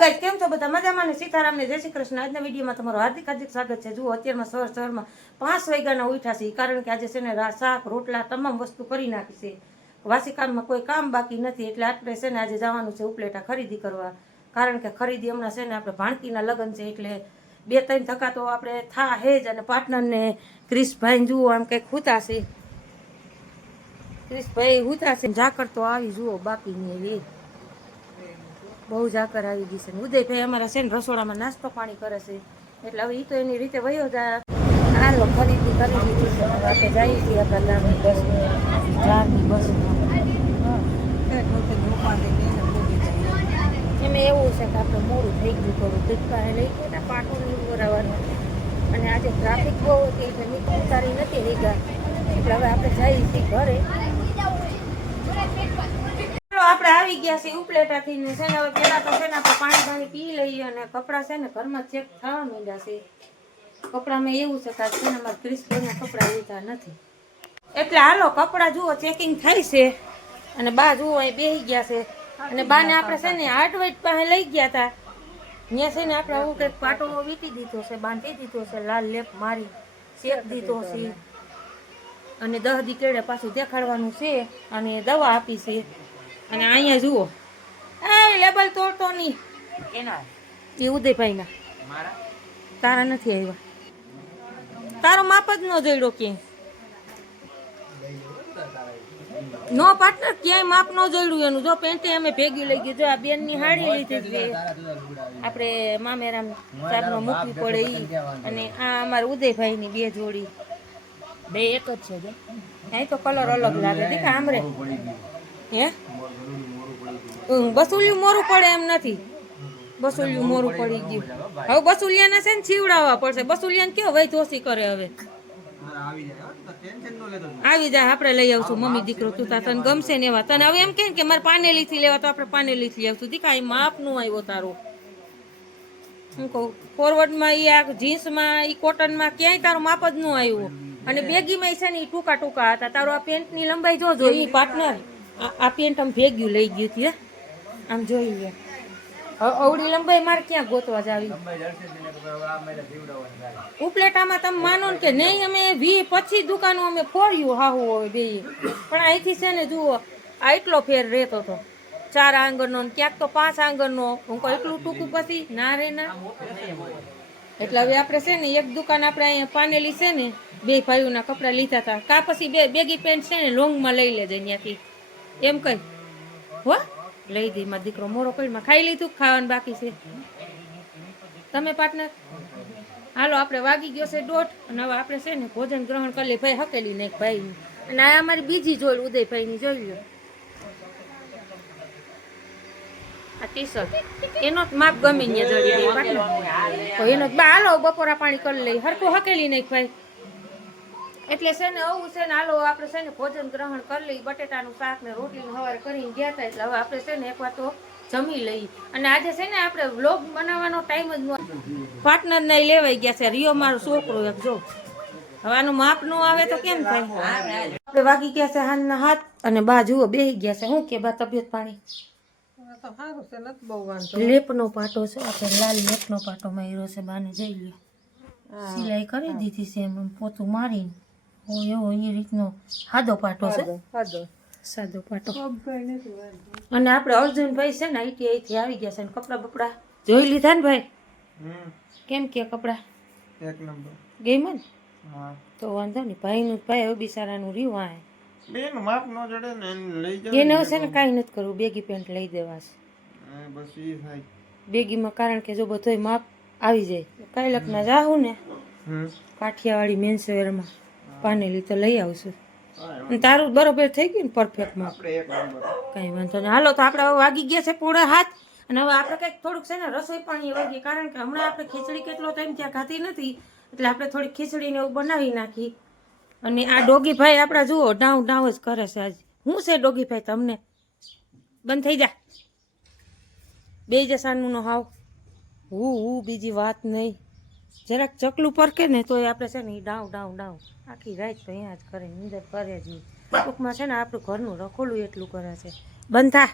Guys, કેમ છો બધા? મજામાં ને? સીતારામ ને જય શ્રી કૃષ્ણ. આજના વિડીયોમાં તમારું હાર્દિક હાર્દિક સ્વાગત છે. જુઓ, અત્યારમાં સવારમાં 5 વાગ્યાના ઉઠ્યા છે, કારણ કે આજે છે ને શાક રોટલા તમામ વસ્તુ કરી નાખી છે. વાસી કામમાં કોઈ કામ બાકી નથી, એટલે આપણે છે ને આજે જવાનું છે ઉપલેટા ખરીદી કરવા. કારણ કે ખરીદી હમણાં છે ને આપણે ભાણકીના લગ્ન છે, એટલે 2-3 ધક્કા તો આપણે થા હેજ. અને પાર્ટનરને ક્રિશભાઈ જુઓ આમ કંઈક હુતા છે. ક્રિશભાઈ હુતા છે, ઝાકર તો આવી જુઓ બાકી એ બહુ ઝાકર આવી ગઈ છે. ઉદયભાઈ અમારા છે ને રસોડામાં નાસ્તો પાણી કરે છે, એટલે હવે એ તો એની રીતે વયો જાય. હાલો, ખરીદી કરી દીધી છે. હવે આપણે જઈએ છીએ આપણા ગામની બસમાં, જારની બસમાં. એમાં એવું છે કે આપણે મોડું થઈ ગયું થોડું, દુકાને લઈ ગયા હતા પાટોની બોરાવાનું, અને આજે ટ્રાફિક બહુ હતી એટલે નીકળી ઉતારી નથી લીધા, એટલે હવે આપણે જઈએ છીએ ઘરે. આપણે આવી ગયા છીએ ઉપલેટાથી ને છે ને હવે પેલા તો છે ને આપણે પાણી પી લઈએ, અને કપડાં છે ને ઘરમાં ચેક થવા માંડ્યા છે. કપડામાં એવું છે કે છે ને અમારા ક્રિશભાઈના કપડાં લીધા નથી, એટલે હાલો કપડાં જુઓ ચેકિંગ થાય છે. અને બા જુઓ અહીં બેસી ગયા છે, અને બાને આપણે છે ને હાર્ડવેટ પાસે લઈ ગયા હતા. ત્યાં છે ને આપણે આવું કંઈક પાટો વીટી દીધો છે, બાંધી દીધો છે, લાલ લેપ મારી શેક દીધો છે, અને 10 દી કેળે પાછું દેખાડવાનું છે, અને દવા આપી છે. અને અહીંયા જુઓ એ લેબલ તોડતો નહીં, એના એ ઉદયભાઈના તારા નથી આવ્યા, તારો માપ જ ન જોડ્યો ક્યાંય. નો પાર્ટનર ક્યાંય માપ ન જોડ્યું એનું. જો પેન્ટે અમે ભેગી લઈ ગયું. જો આ બેનની હાડી લીધી છે આપણે મામેરામ ચારમાં મૂકવી પડે ઈ, અને આ અમારા ઉદયભાઈની 2 જોડી, 2 એક જ છે. જો અહીં તો કલર અલગ લાગે દીકા આમરે. હે બસુલિયું મોરું પડે એમ નથી, બસુલિયું મોરું પડી ગયું. હવે બસુલિયાને છે ને છીવડાવવા પડશે. બસુલિયાને કેવો વય ધોસી કરે. હવે આવી જાય, આપણે લઈ આવશું. મમ્મી દીકરો તું તને ગમશે ને એવા. તને હવે એમ કે મારે પાનેલી થી લેવા, તો આપણે પાનેલી થી આવશું. દીકા એ માપ નું આવ્યો તારો. હું કહું ફોરવર્ડમાં ઈ આ જીન્સમાં ઈ કોટનમાં ક્યાંય તારું માપ જ ન આવ્યું, અને બેગીમાં છે ને ઈ ટૂંકા ટૂંકા હતા. તારો આ પેન્ટની લંબાઈ જોજો. ઈ પાર્ટનર આ પેન્ટ આમ ભેગ્યું લઈ ગયું હતી. આમ જોઈ લે. અવડી લંબાઈ મારે ક્યાં ગોતવા જાવી? ઉપલેટામાં તમે માનો ને કે નહીં, અમે 20-25 દુકાનો અમે ફોર્યું હાહુ હોય બે, પણ અહીંથી છે ને જુઓ આ એટલો ફેર રહેતો હતો. 4 આંગણનો ને ક્યાંક તો 5 આંગણનો. હું કહું એટલું ટૂંકું પછી ના રે ના. એટલે હવે આપણે છે ને એક દુકાન આપણે અહીંયા પાનેલી છે ને, 2 ભાઈઓના કપડા લીધા હતા. કા પછી બેગી પેન્ટ છે ને લોંગમાં લઈ લેજે ત્યાંથી, એમ કઈ હો લઈ દઈ. મારો દીકરો મોડો કરીમાં ખાઈ લીધું, ખાવાનું બાકી છે. તમે પાર્ટનર હાલો, આપણે વાગી ગયો છે 1:30, અને હવે આપણે છે ને ભોજન ગ્રહણ કરી લઈએ. ભાઈ હકેલી નહીં ભાઈ, અને આ અમારી બીજી જોઈ ઉદયભાઈની જોઈ લો. આ ટી-શર્ટ એનો જ માપ ગમે ને જડી દે પાર્ટનર, એનો જ બા. હાલો બપોરા પાણી કરી લઈ, હરખું હકેલી નહીં ભાઈ. એટલે છે ને આવું છે ને. હાલો આપણે છે ને ભોજન ગ્રહણ કરી લઈ. બટેટાનું શાક ને રોટલી સવારે કરીને ગયા હતા, એટલે હવે આપણે છે ને એકવાર તો જમી લઈ. અને આજે છે ને આપણે વ્લોગ બનાવવાનો ટાઈમ જ પાર્ટનર ને લેવાઈ ગયા છે. રિયો મારો છોકરો એક જો. હવે આનું માપ નું આવે તો કેમ થાય? આપણે વાગી ગયા છે હાથના હાથ, અને બા જુઓ બેસી ગયા છે. શું કે બા તબિયત પાણી? લેપનો પાટો છે આપણે, લાલ લેપનો પાટો માર્યો છે બાને. જઈ લ્યો, સિલાઈ કરી દીધી છે એમ પોતું મારીને. એવો એ રીતનો સાદો પાટો છે, સાદો પાટો. અને આપણે અર્જુનભાઈ છે ને ITI થી આવી ગયા છે, ને કપડા બપડા જોઈ લીધા ને ભાઈ? કેમ કે કપડા એક નંબર ગેમ ને? તો વાંધો નહીં. ભાઈનું ભાઈ હવે બિચારાનું રહ્યું આ બેનું માપ ન જડે ને લઈ જાવ. એને છે ને કાંઈ નથી કરવું, બેગી પેન્ટ લઈ દેવા છે બસ. ઈ થાય બેગીમાં, કારણ કે જો બધોય માપ આવી જાય. કાંઈ લખના જાહું ને કાઠિયાવાડી મેન્સવેરમાં પાનેલી તો લઈ આવશું. તારું બરોબર થઈ ગયું ને પરફેક્ટ માપ? કાંઈ વાંધો નહીં. હાલો તો આપણે હવે વાગી ગયા છે 7:30, અને હવે આપણે કંઈક થોડુંક છે ને રસોઈ પાણી વાગીએ, કારણ કે હમણાં આપણે ખીચડી કેટલો ટાઈમ ત્યાં ખાધી નથી, એટલે આપણે થોડી ખીચડીને એવું બનાવી નાખી. અને આ ડોગીભાઈ આપણા જુઓ ડાઉ ડાઉ જ કરે છે આજે. શું છે ડોગીભાઈ તમને? બંધ થઈ જા, બે જસાનું નો હાવ. હું બીજી વાત નહીં. જરાક ચકલું પરકે ને તો આપણે છે ને એ ડાઉ ડાઉ ડાઉ આખી રાત તો અહીંયા જ કરે, નીંદર કરે જ. ટૂંકમાં છે ને આપણું ઘરનું રખોલું એટલું કરે છે. બંધ થા,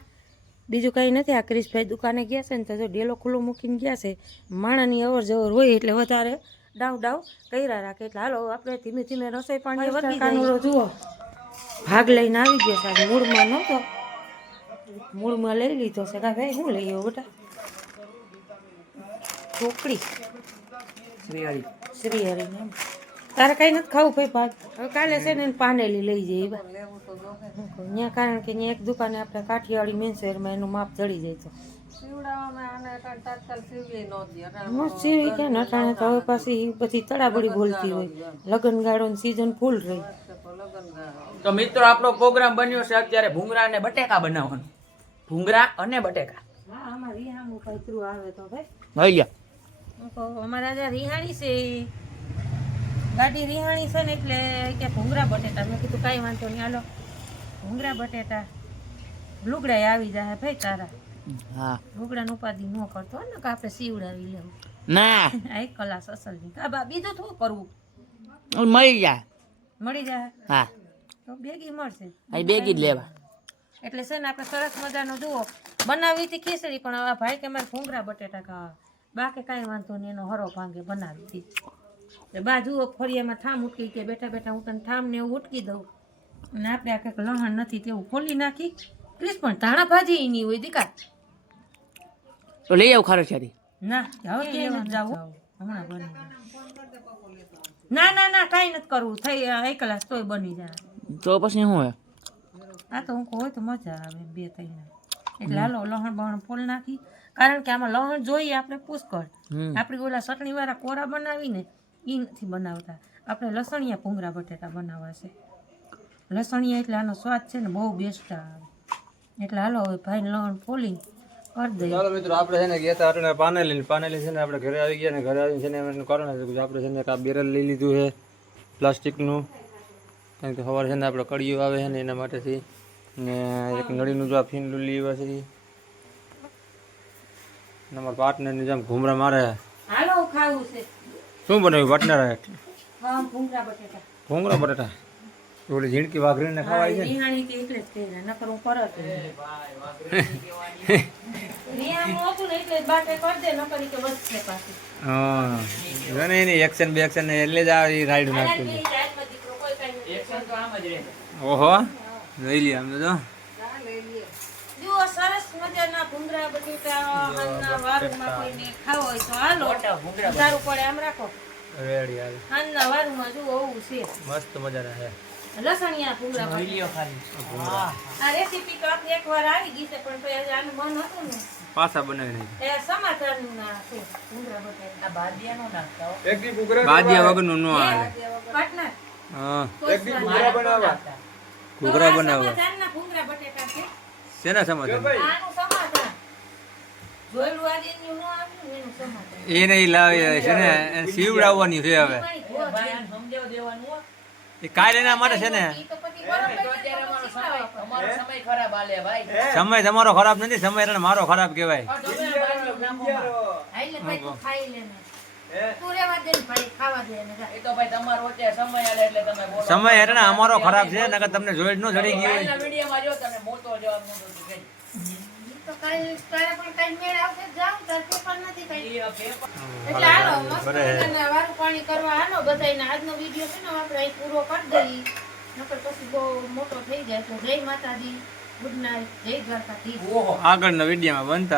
બીજું કાંઈ નથી. આ ક્રિશભાઈ દુકાને ગયા છે ને તો જો ડેલો ખુલ્લો મૂકીને ગયા છે. માણાની અવર જવર હોય એટલે વધારે ડાવ કર્યા રાખે. એટલે હાલો આપણે ધીમે ધીમે રસોઈ પાણી વધી જાય. જુઓ ભાગ લઈને આવી ગયો છે. મૂળમાં નહોતો, મૂળમાં લઈ લીધો છે. કા ભાઈ શું લઈ આવ્યો બેટા? ઢોકળી શ્રીહરી ને. તારે કઈ નથી ખાવું ભાઈ ભાગ? હવે કાલે છે ને પાનેલી લઈ જઈએ ત્યાં, કારણ કે ત્યાં એક દુકાને આપણે કાઠિયાવાડી મેન શહેરમાં એનું માપ જડી જાય તો સીવી ક્યાં નટાણે તો હવે પાછી બધી તડાબડી બોલતી હોય. લગ્ન ગાળોની સીઝન ફૂલ રહી. તો મિત્રો આપણો પ્રોગ્રામ બન્યો છે અત્યારે ભૂંગળા અને બટેકા બનાવવાનો. ભૂંગળા અને બટેકા. હા, આમાં રિહાણું પાથરું આવે તો ભાઈ લઈ ગયા. અમારા જ્યાં રિહાણી છે, ગાડી રિહાણી છે ને એટલે કે ભૂંગળા બટેટા. મેં કીધું કાંઈ વાંધો નહીં, હાલો ભૂંગળા બટેટા લુગડા આવી જાય ભાઈ તારા. હા, લુગડાનું ઉપાધિ ન કરતો ને કે આપણે સીવડાવી લેવું ના આ એક કલાસ અસલની. કા બા બીજું શું કરવું? મળી જાય. મળી જાય હા, તો બેગી મળશે. આ બેગી જ લેવા. એટલે છે ને આપણે સરસ મજાનો જુઓ બનાવી હતી ખીચડી, પણ આ ભાઈ કે મારે ભૂંગળા બટેટા ખાવા. બાકી કાંઈ વાંધો નહીં, એનો હરો ભાંગે બનાવી હતી. એટલે બા જુઓ ફળિયામાં ઠામ ઉટકી કે બેઠા બેઠા હું તને ઠામ ને એવું ઉટકી દઉં. અને આપણે આ કંઈક લહણ નથી તેવું ખોલી નાખી. પ્લીઝ પણ ધાણા ભાજી નહીં હોય દીકા. તો લઈ આવ ખારો છારી. ના હવે ક્યાંય નથી જાવું, હમણાં બની. ના ના ના કાંઈ નથી કરવું, થઈ એક કલાક તોય બની જાય. તો પછી શું હોય? આ તો હું હોય તો મજા આવે બે થઈને. એટલે હાલો લહણ બહણ ફોલ નાખી, કારણ કે આમાં લહણ જોઈએ આપણે પુષ્કળ. આપણે ઓલા ચટણી વાળા કોરા બનાવીને એ નથી બનાવતા, આપણે લસણિયા ભૂંગળા બટેટા બનાવવા છે. લસણિયા એટલે આનો સ્વાદ છે ને બહુ બેસ્ટ આવે. એટલે હાલો હવે ભાઈ લહણ ફોલી કરી દઈએ. ચાલો મિત્રો, આપણે છે ને ગયા હતા અટણે પાનેલી છે ને આપણે ઘરે આવી ગયા ને ઘરે આવીને છે ને એનું કારણ છે કે આપણે છે ને આ બેરલ લઈ લીધું છે પ્લાસ્ટિકનું, કારણ કે સવારે છે ને આપણે કડીઓ આવે છે ને એના માટેથી, ને એક નળીનું જો આ ફીંડલું લીવા છે. અમારા પાર્ટનરની જેમ ઘૂમરા મારે. હાલો ખાવું છે. શું બનાવ્યું પાર્ટનર? હા, ભૂંગળા બટેટા. ભૂંગળા બટાટા ઓલી ઝીણકી વાઘરીને ખવાય છે. રિહાણી કે એટલે જ કહી નકર હું પરત રિહાણું હતું ને એટલે જ બાટે કરી દે, નકર ઈ કે વધશે પાછી. હા, જો ને એની એક્શન બે એક્શન એટલે જ આવી રાઈડ નાખતું છે. ઓહો, લઈ લે આમ તો જો. જુઓ સરસ મજાના ભૂંગળા બટેટા હાંજના વારુમાં કોઈને ખાવો હોય તો હાલો સારું પડે આમ રાખો. રેડી આવે હાંજના વારુમાં જુઓ આવું છે મસ્ત મજાના છે લસણિયા ભૂંગળા બટેટા. આ રેસીપી તો આપણે એકવાર આવી ગઈ છે, પણ પછી આનું મન હતું ને પાછા બનાવી નાખી. એ સમાચારનું ના છે ભૂંગળા બટેટા. બાદિયાનો નાખતા હો. બાદિયા વગરનું નો આવે. પાટનર હા, ઘૂઘરા બનાવવા. સમાચારના ભૂંગળા બટેટા છે. શેના સમાચાર? આનું સમાચાર જોયેલું આજે નું ન આવ્યું ને એનું સમાચાર. એ નહીં લાવી છે ને એને સીવડાવવાની છે હવે. એ કાલે એના માટે છે ને. સમય તમારો ખરાબ નથી, સમય એને મારો ખરાબ કહેવાય. સમય એટલે અમારો ખરાબ છે, નકર તમને જોઈ ન ચડી ગયું આજનો વિડીયો છે ને આપણે અહીં પૂરો કરી દઈએ, નકર પછી બહુ મોટો થઈ જાય. તો જય માતાજી, ગુડ નાઇટ, જય દ્વારકાધીશ. આગળના વિડીયોમાં બનતા